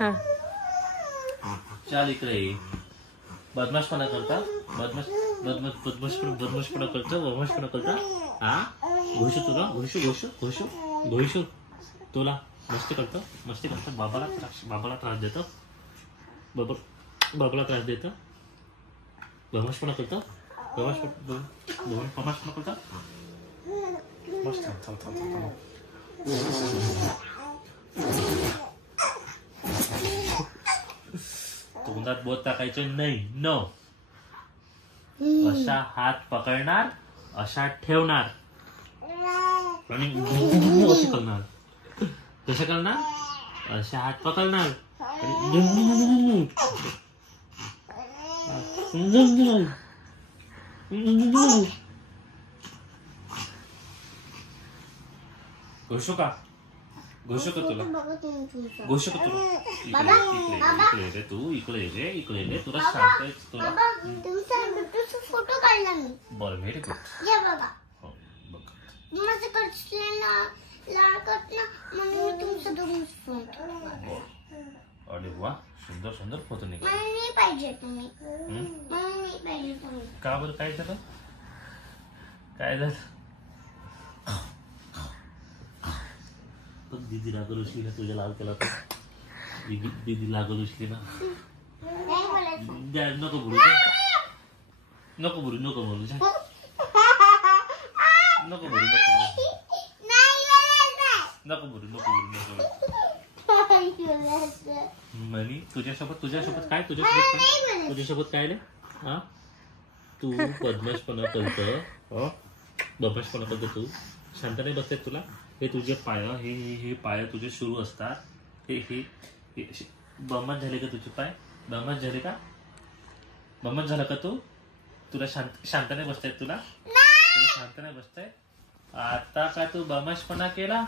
हा चाल इकडे ये. बदमाशपणा करता बदमाश बदमाश बदमाशपणा करता हा घोषू तुला घोषू तुला मस्ती करतो बाबाला त्रास देतो बाबाला त्रास देतो बदमाशपणा करतो बदमाशपणा करतो मस्त चल तोंडात बोट टाकायचं नाही. नो. असा हात पकडणार असा ठेवणार आणि असं करणार. कसं करणार? असा हात पकडणार घोषू का तुला इकडे रे तू इकडे रे तुला सांगतोय तुला फोटो काढला मी. बरं व्हेरी गुड. ये बघा हो बघ माझं कडसलेला लाडकत ना म्हणून मी तुमचं दोन फोटो. अरे वा सुंदर फोटो निघाला. मला नाही पाहिजे तुम्ही. मला नाही पाहिजे तुम्ही. का बरं काय झालं दीदी लागल उचली ना तुझ्या लाल केला दीदी लागल उचली ना. नाही बोलायचं. नको बोलू नको बोलू नाही बोलायचं. मनी तुझ्यासोबत काय तुझ्यासोबत काय रे हा तू बदमाशपणा करतो बदमाशपणा करतो तू शांत नाही बसते तुला. हे तुझे पाय हे पाय तुझे सुरू असतात. हे बदमाश झाले का तुझे पाय? बदमाश झाले का? बदमाश झाला का तू? तुला शांत नाही बसतायत तुला शांत नाही बसताय आता का तू बदमाशपणा केला?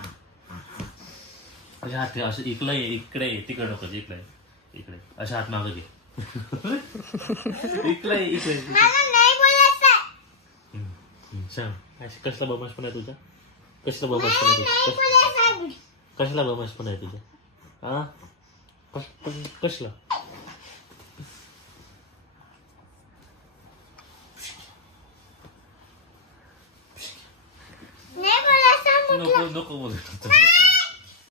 हात असं इकडे तिकडे नको इकडे अशा हात मागं घे. इकडे सांग कसला बदमाशपणा आहे तुझा? कशाला बदमाशपणा आहे तुझा? हा कसला? नको बोलू